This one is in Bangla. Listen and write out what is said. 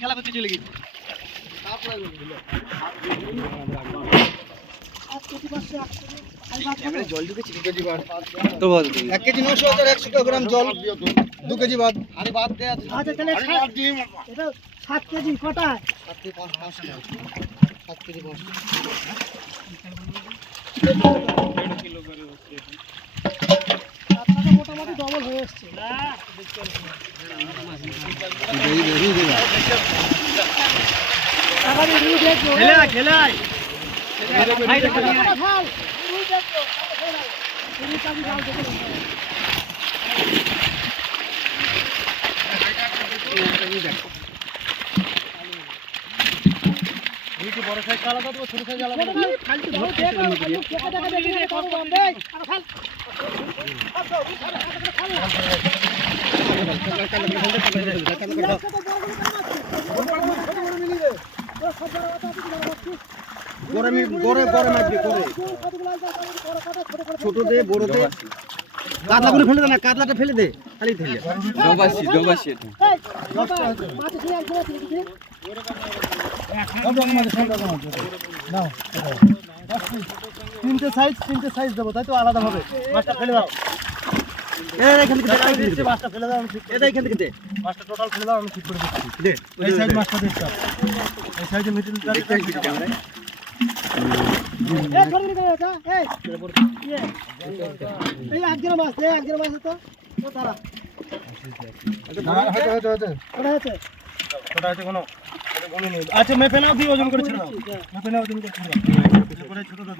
খেলা করতে চলে গেছি জল ঢুকেছি 2 কেজি বাদ তো 1 কেজি 900 গ্রাম জল 2 কেজি বাদ আরে বাদ দে আচ্ছা তাহলে এটা 7 কেজি কটা 7 থেকে 5 কেজি 5 1.5 কিলো করে হচ্ছে আপনারা মোটামুটি ডবল হয়ে আসছে না খেলাই বড় সাইজ আলাদা দেবো ছোট সাইজ আলাদা ছোট দে বড় দে কাতলাগুলো ফেলে দে না কাতলাটা ফেলে দে খালি ফেলে ডোবাসি তিনটে সাইজ দেবো তাই তো আলাদা হবে মাছটা ফেলে দাও মাছটা ফেলে দাও এখান থেকে দে মাছটা টোটাল ফেলে দাও আমি ঠিক করে দিচ্ছি দে এই সাইজ মাছটা দে এই সাইজের মিডিল আচ্ছা মেপে নাও কি ওজন করেছিল মেপে নাও ওজন করেছিল ছোটটা